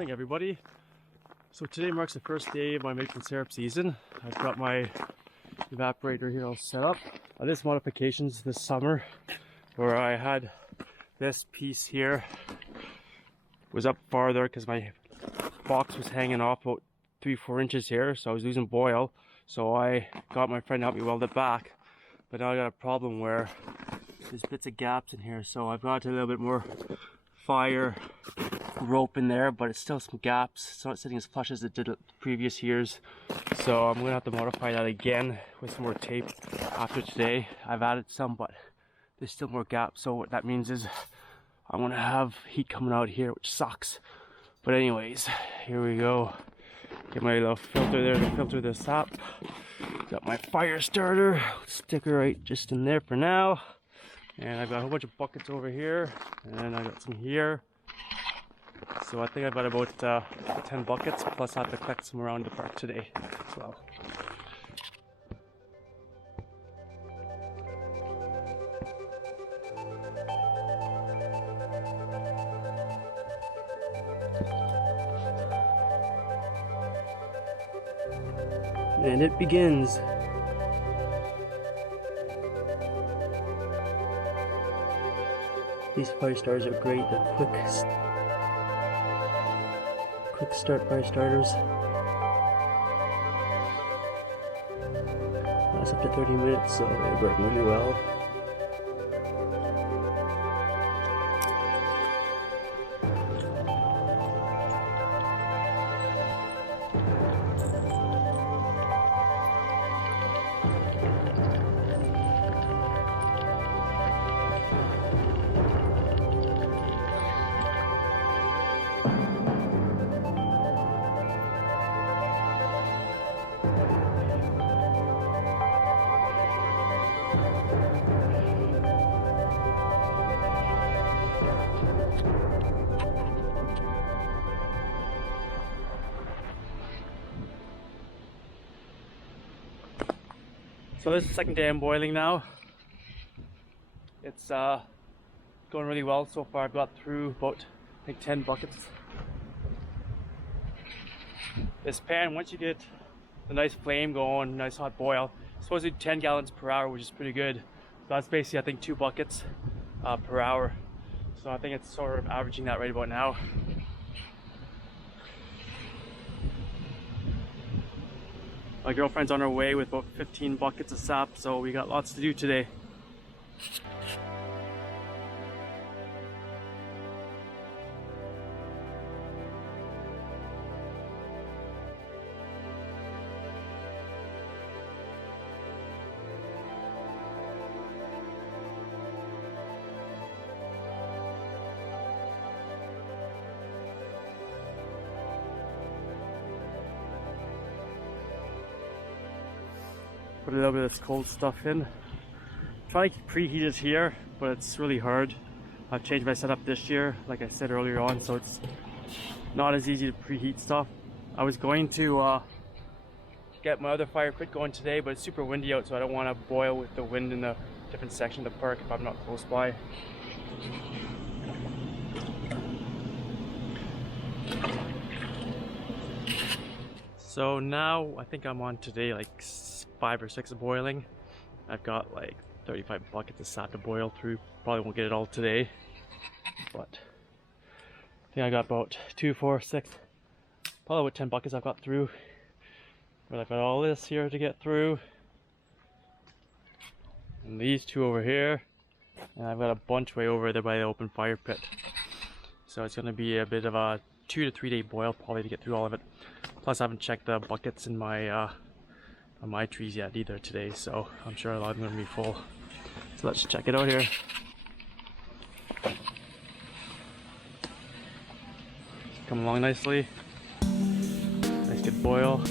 morning, everybody. So today marks the first day of my maple syrup season. I've got my evaporator here all set up. I did some modifications this summer where I had this piece here was up farther because my box was hanging off about 3-4 inches here, so I was losing boil. So I got my friend to help me weld it back, but now I got a problem where there's bits of gaps in here, so I've got a little bit more fire rope in there, but it's still some gaps. It's not sitting as flush as it did the previous years, so I'm gonna have to modify that again with some more tape after today. I've added some, but there's still more gaps, so what that means is I'm gonna have heat coming out here, which sucks. But anyways, here we go. Get my little filter there to filter this up. Got my fire starter, stick it right just in there for now. And I've got a whole bunch of buckets over here, and I got some here. So I think I've got about 10 buckets, plus I have to collect some around the park today as well. And it begins. These fire starters are great. They're quick start fire starters. Lasts up to 30 minutes, so they work really well. So this is the second day I'm boiling now. It's going really well so far. I've got through about, I think, 10 buckets. This pan, once you get the nice flame going, nice hot boil, it's supposed to do 10 gallons per hour, which is pretty good. So that's basically, I think, 2 buckets per hour. So I think it's sort of averaging that right about now. My girlfriend's on her way with about 15 buckets of sap, so we got lots to do today. Put a little bit of this cold stuff in. Try to preheat it here, but it's really hard. I've changed my setup this year, like I said earlier on, so it's not as easy to preheat stuff. I was going to get my other fire pit going today, but it's super windy out, so I don't want to boil with the wind in the different section of the park if I'm not close by. So now I think I'm on today like 5 or 6 of boiling. I've got like 35 buckets of sap to boil through. Probably won't get it all today, but I think I got about 2, 4, 6, probably about 10 buckets I've got through. But I've got all this here to get through, and these 2 over here, and I've got a bunch way over there by the open fire pit. So it's going to be a bit of a 2 to 3 day boil probably to get through all of it. Plus I haven't checked the buckets in my on my trees yet either today, so I'm sure a lot of them are going to be full. So let's check it out here. Come along nicely. Nice good boil.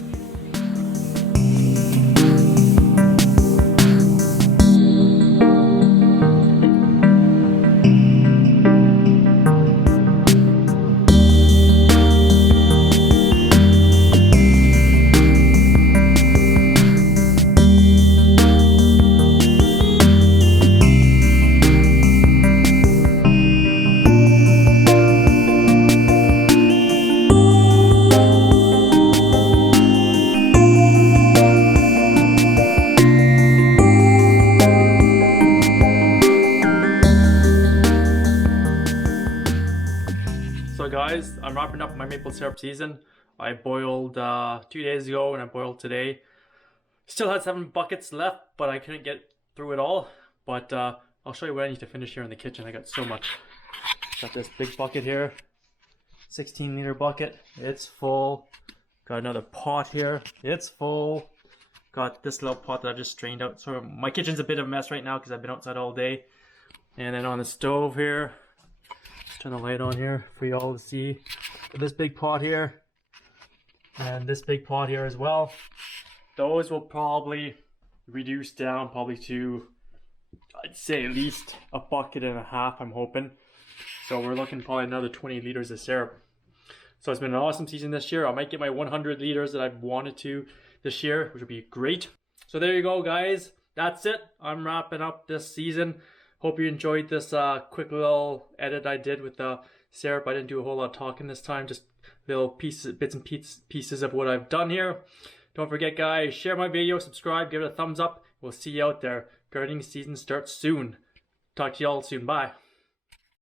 maple syrup season. I boiled 2 days ago and I boiled today. Still had 7 buckets left, but I couldn't get through it all. But I'll show you what I need to finish here in the kitchen. I got so much. Got this big bucket here, 16-liter bucket. It's full. Got another pot here. It's full. Got this little pot that I just strained out. So my kitchen's a bit of a mess right now because I've been outside all day. And then on the stove here, let's turn the light on here for you all to see. This big pot here, and this big pot here as well. Those will probably reduce down to, I'd say, at least a bucket and a half, I'm hoping. So we're looking probably another 20 liters of syrup. So it's been an awesome season this year. I might get my 100 liters that I've wanted to this year, which would be great. So there you go, guys. That's it. I'm wrapping up this season. Hope you enjoyed this quick little edit I did with the syrup. I didn't do a whole lot of talking this time, just little pieces, bits and pieces of what I've done here. Don't forget, guys, share my video, subscribe, give it a thumbs up. We'll see you out there. Gardening season starts soon. Talk to you all soon. Bye.